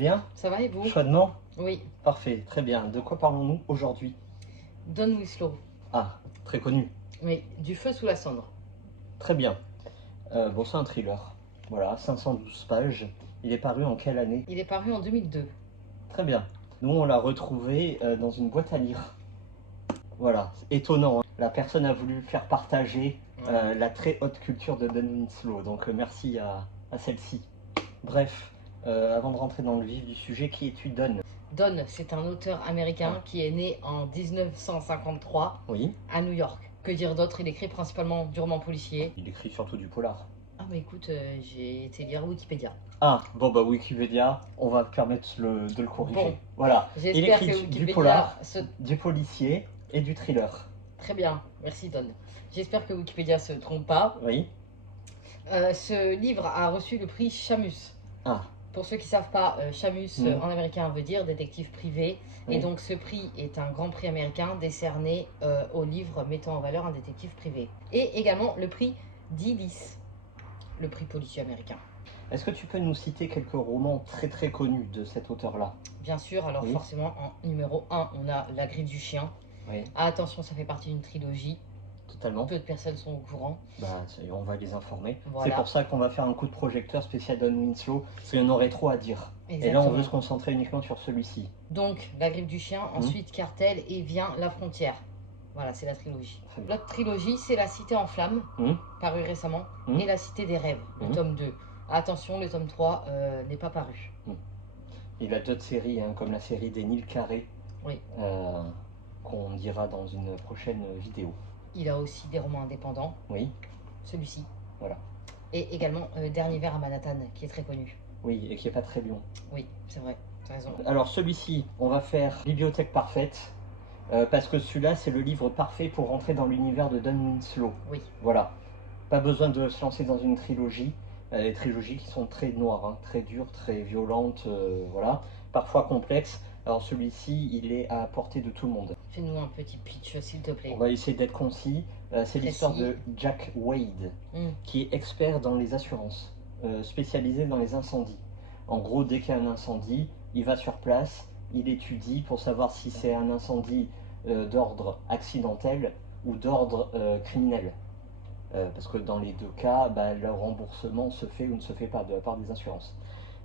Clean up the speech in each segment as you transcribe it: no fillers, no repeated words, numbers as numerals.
bien? Ça va et vous? Chaudement? Oui. Parfait, très bien. De quoi parlons-nous aujourd'hui? Don Winslow. Ah, très connu. Oui, du feu sous la cendre. Très bien. Bon, c'est un thriller. Voilà, 512 pages. Il est paru en quelle année? Il est paru en 2002. Très bien. Nous, on l'a retrouvé dans une boîte à lire. Voilà, c'est étonnant, hein. La personne a voulu faire partager la très haute culture de Don Winslow. Donc, merci à celle-ci. Bref, avant de rentrer dans le vif du sujet, qui es-tu, Don? Don, c'est un auteur américain qui est né en 1953 Oui, à New York. Que dire d'autre? Il écrit principalement du roman policier. il écrit surtout du polar. Ah bah écoute, j'ai été lire Wikipédia. Ah, bon bah Wikipédia, on va permettre de le corriger. Bon, voilà, il j'espère écrit que du Wikipédia polar, se... du policier et du thriller. Très bien, merci Don. J'espère que Wikipédia se trompe pas. Oui. Ce livre a reçu le prix Shamus. Ah. Pour ceux qui ne savent pas, Shamus en américain veut dire détective privé. Oui. Et donc ce prix est un grand prix américain décerné au livre mettant en valeur un détective privé. Et également le prix d'Illis, le prix policier américain. Est-ce que tu peux nous citer quelques romans très très connus de cet auteur-là? Bien sûr, alors Oui. forcément en numéro 1, on a La Griffe du Chien. Oui. Ah, attention, ça fait partie d'une trilogie. Totalement. Peu de personnes sont au courant. Bah, on va les informer. Voilà. C'est pour ça qu'on va faire un coup de projecteur spécial Don Winslow, parce qu'il y en aurait trop à dire. Exactement. Et là, on veut se concentrer uniquement sur celui-ci. Donc, La Griffe du Chien, ensuite Cartel et vient La Frontière. Voilà, c'est la trilogie. L'autre trilogie, c'est La Cité en Flammes, paru récemment, et La Cité des Rêves, le tome 2. Attention, le tome 3 n'est pas paru. Il a d'autres séries, hein, comme la série des Nils Carrés, qu'on dira dans une prochaine vidéo. Il a aussi des romans indépendants. Oui. Celui-ci. Voilà. Et également Dernier verre à Manhattan, qui est très connu. Oui, et qui n'est pas très long. Oui, c'est vrai, tu as raison. Alors celui-ci, on va faire Bibliothèque parfaite, parce que celui-là, c'est le livre parfait pour rentrer dans l'univers de Don Winslow. Oui. Voilà. Pas besoin de se lancer dans une trilogie. Les trilogies qui sont très noires, hein, très dures, très violentes, voilà. Parfois complexes. Alors celui-ci, il est à portée de tout le monde. Fais-nous un petit pitch, s'il te plaît. On va essayer d'être concis. C'est l'histoire de Jack Wade, qui est expert dans les assurances, spécialisé dans les incendies. En gros, dès qu'il y a un incendie, il va sur place, il étudie pour savoir si c'est un incendie d'ordre accidentel ou d'ordre criminel. Parce que dans les deux cas, le remboursement se fait ou ne se fait pas de la part des assurances.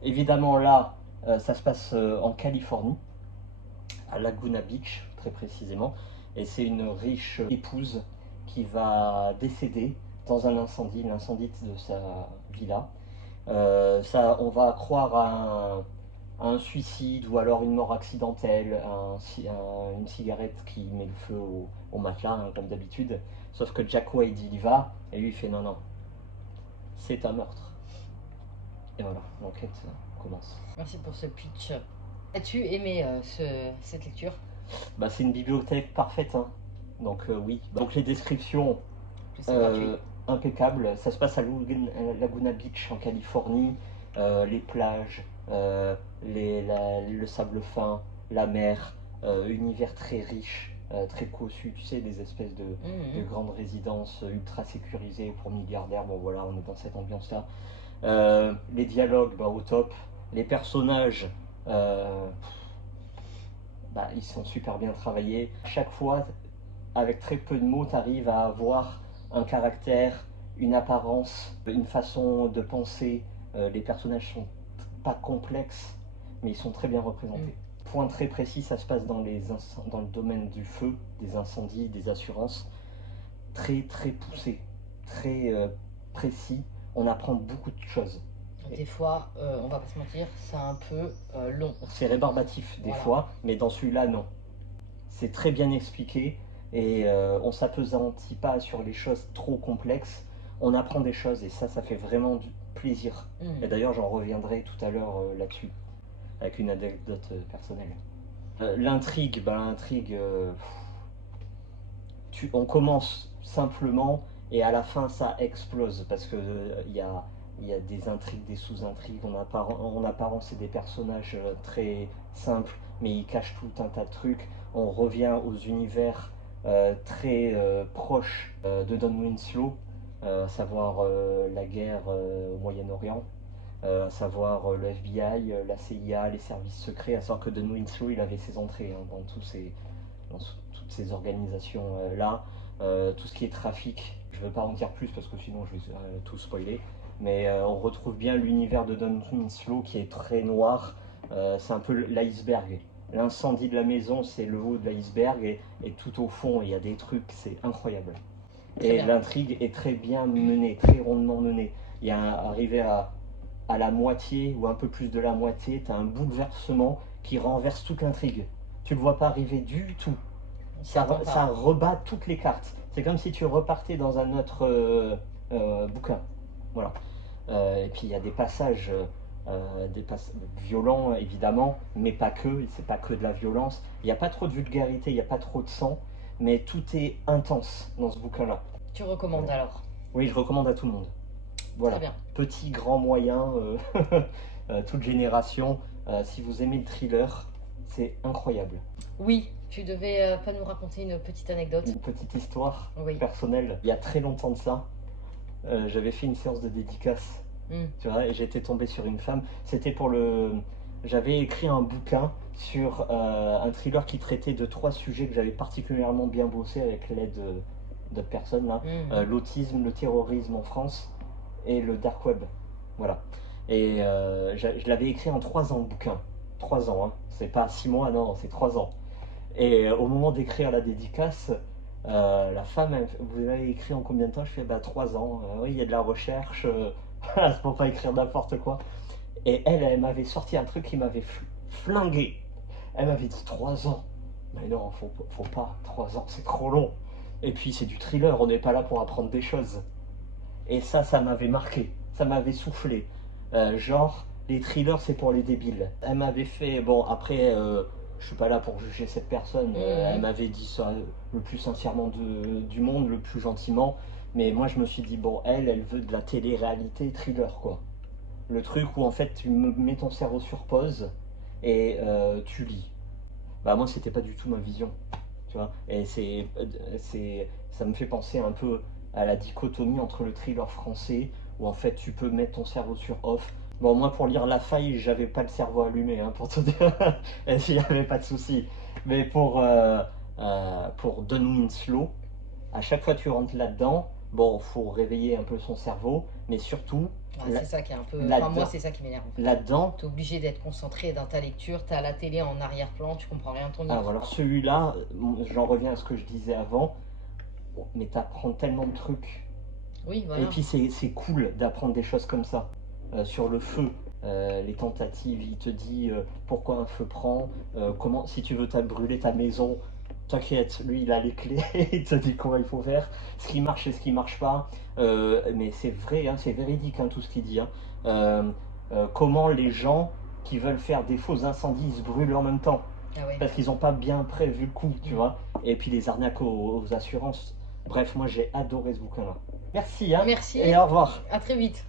Évidemment, là, ça se passe en Californie, à Laguna Beach, très précisément. Et c'est une riche épouse qui va décéder dans un incendie, l'incendie de sa villa. On va croire à un suicide ou alors une mort accidentelle, une cigarette qui met le feu au matelas, hein, comme d'habitude. Sauf que Jack Wade, il y va, et lui, il fait non, c'est un meurtre. Et voilà, l'enquête commence. Merci pour ce pitch. As-tu aimé cette lecture? C'est une bibliothèque parfaite, hein. Donc oui. Donc les descriptions impeccables. Ça se passe à Laguna Beach en Californie. Les plages, le sable fin, la mer, univers très riche, très cossu, tu sais, des espèces de grandes résidences ultra sécurisées pour milliardaires. Bon voilà, on est dans cette ambiance-là. Les dialogues, au top. Les personnages, ils sont super bien travaillés. À chaque fois, avec très peu de mots, tu arrives à avoir un caractère, une apparence, une façon de penser. Les personnages sont pas complexes, mais ils sont très bien représentés. Point très précis, ça se passe dans le domaine du feu, des incendies, des assurances. Très très poussé, très précis. On apprend beaucoup de choses. Des fois, on va pas se mentir, c'est un peu long. C'est rébarbatif des fois, mais dans celui-là, non. C'est très bien expliqué et on s'appesantit pas sur les choses trop complexes. On apprend des choses et ça fait vraiment du plaisir. Et d'ailleurs, j'en reviendrai tout à l'heure là-dessus, avec une anecdote personnelle. L'intrigue, on commence simplement et à la fin ça explose parce que il y a des intrigues, des sous-intrigues. En apparence, c'est des personnages très simples, mais ils cachent tout un tas de trucs. On revient aux univers très proches de Don Winslow, à savoir la guerre au Moyen-Orient. à savoir le FBI, la CIA, les services secrets, à savoir que Don Winslow, il avait ses entrées dans toutes ces organisations-là. Tout ce qui est trafic, je ne veux pas en dire plus parce que sinon je vais tout spoiler, mais on retrouve bien l'univers de Don Winslow qui est très noir. C'est un peu l'iceberg. L'incendie de la maison, c'est le haut de l'iceberg, et tout au fond, il y a des trucs, c'est incroyable. Et l'intrigue est très bien menée, très rondement menée. Il y a arrivé à la moitié ou un peu plus de la moitié, tu as un bouleversement qui renverse toute l'intrigue. Tu ne le vois pas arriver du tout. Ça rebat toutes les cartes. C'est comme si tu repartais dans un autre bouquin. Voilà. Et puis il y a des passages violents évidemment, mais pas que. C'est pas que de la violence. Il n'y a pas trop de vulgarité, il n'y a pas trop de sang, mais tout est intense dans ce bouquin-là. Tu recommandes alors? Oui, je recommande à tout le monde. Voilà. Très bien. Petit, grand, moyen, toute génération. Si vous aimez le thriller, c'est incroyable. Oui, tu devais pas nous raconter une petite anecdote? Une petite histoire personnelle. Il y a très longtemps de ça, j'avais fait une séance de dédicace. Tu vois, et j'étais tombé sur une femme. C'était pour le... J'avais écrit un bouquin sur un thriller qui traitait de 3 sujets que j'avais particulièrement bien bossé avec l'aide d'autres personnes là. L'autisme, le terrorisme en France et le dark web. Voilà. Et je l'avais écrit en 3 ans le bouquin. 3 ans, hein. C'est pas 6 mois, non, c'est 3 ans. Et au moment d'écrire la dédicace, la femme, vous avez écrit en combien de temps? Je fais 3 ans. Oui, il y a de la recherche, c'est pour pas écrire n'importe quoi. Et elle m'avait sorti un truc qui m'avait flingué. Elle m'avait dit 3 ans. Mais non, faut pas, 3 ans, c'est trop long. Et puis c'est du thriller, on n'est pas là pour apprendre des choses. Et ça m'avait marqué, ça m'avait soufflé. Genre, les thrillers, c'est pour les débiles. Elle m'avait fait, bon, après, je suis pas là pour juger cette personne. Elle m'avait dit ça le plus sincèrement du monde, le plus gentiment. Mais moi, je me suis dit, bon, elle veut de la télé-réalité thriller, quoi. Le truc où, en fait, tu mets ton cerveau sur pause et tu lis. Bah, moi, c'était pas du tout ma vision, tu vois. Et ça me fait penser un peu à la dichotomie entre le thriller français, où en fait tu peux mettre ton cerveau sur off. Bon, moi pour lire La Faille, j'avais pas le cerveau allumé, hein, pour te dire, il n'y avait pas de souci. Mais pour Don Winslow, à chaque fois que tu rentres là-dedans, bon, faut réveiller un peu son cerveau, mais surtout... c'est ça qui est un peu... Enfin, moi, c'est ça qui m'énerve. Là-dedans... Tu es obligé d'être concentré dans ta lecture, tu as la télé en arrière-plan, tu comprends rien de ton livre. Ah, voilà. Celui-là, j'en reviens à ce que je disais avant, mais tu apprends tellement de trucs. Oui, voilà. Et puis c'est cool d'apprendre des choses comme ça. Sur le feu, les tentatives, il te dit pourquoi un feu prend, comment, si tu veux brûler ta maison, t'inquiète, lui il a les clés, il te dit comment il faut faire, ce qui marche et ce qui marche pas. Mais c'est vrai, hein, c'est véridique, hein, tout ce qu'il dit. Hein. Comment les gens qui veulent faire des faux incendies se brûlent en même temps. Ah ouais. Parce qu'ils n'ont pas bien prévu le coup, tu vois. Et puis les arnaques aux assurances. Bref, moi j'ai adoré ce bouquin-là. Merci, hein. Merci. Et au revoir. À très vite.